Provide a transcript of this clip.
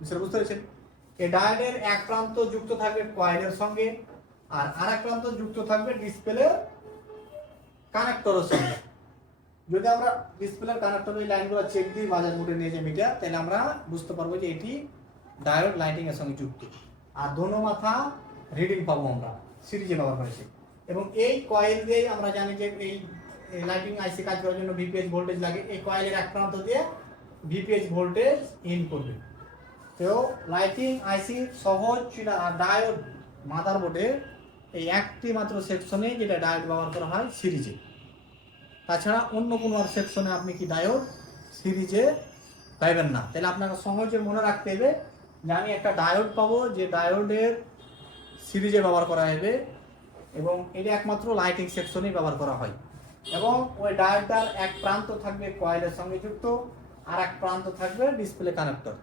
বিষয়টা বুঝতে পেরেছেন? এই ডায়োডের এক প্রান্ত যুক্ত থাকবে কয়েলের সঙ্গে আর আরেক প্রান্ত যুক্ত থাকবে ডিসপ্লে কানেক্টরের সঙ্গে। যদি আমরা ডিসপ্লের কানেক্টরের লাইনগুলো চেক দিই বাজার মোডে নিয়ে যে মিটার, তাহলে আমরা বুঝতে পারবো যে এটি ডায়োড লাইটিং এর সঙ্গে যুক্ত। আর দোনো মাথা রিডিং পাবো আমরা সিরিজে ব্যবহার করেছি। এবং এই কয়েল দিয়ে আমরা জানি যে এই লাইটিং আইসি কাজ করার জন্য ভিপিএইচ ভোল্টেজ লাগে। এই কয়েলের এক প্রান্ত দিয়ে ভিপিএইচ ভোল্টেজ ইন করবে। তো লাইটিং আইসির সহজ ডায়োড মাদারবোর্ডে এই একটি মাত্র সেকশনে যেটা ডায়োড ব্যবহার করা হয় সিরিজে। তাছাড়া অন্য কোনো আর সেকশনে আপনি কি ডায়োড সিরিজে পাইবেন না। তাহলে আপনাকে সহজে মনে রাখতে হবে যে আমি একটা ডায়োড পাবো যে ডায়োডের সিরিজে ব্যবহার করা হবে এবং এটা একমাত্র লাইটিং সেকশনেই ব্যবহার করা হয়। এবং ওই ডায়োডটার এক প্রান্ত থাকবে কয়েলের সঙ্গে যুক্ত আর এক প্রান্ত থাকবে ডিসপ্লে কানেক্টর।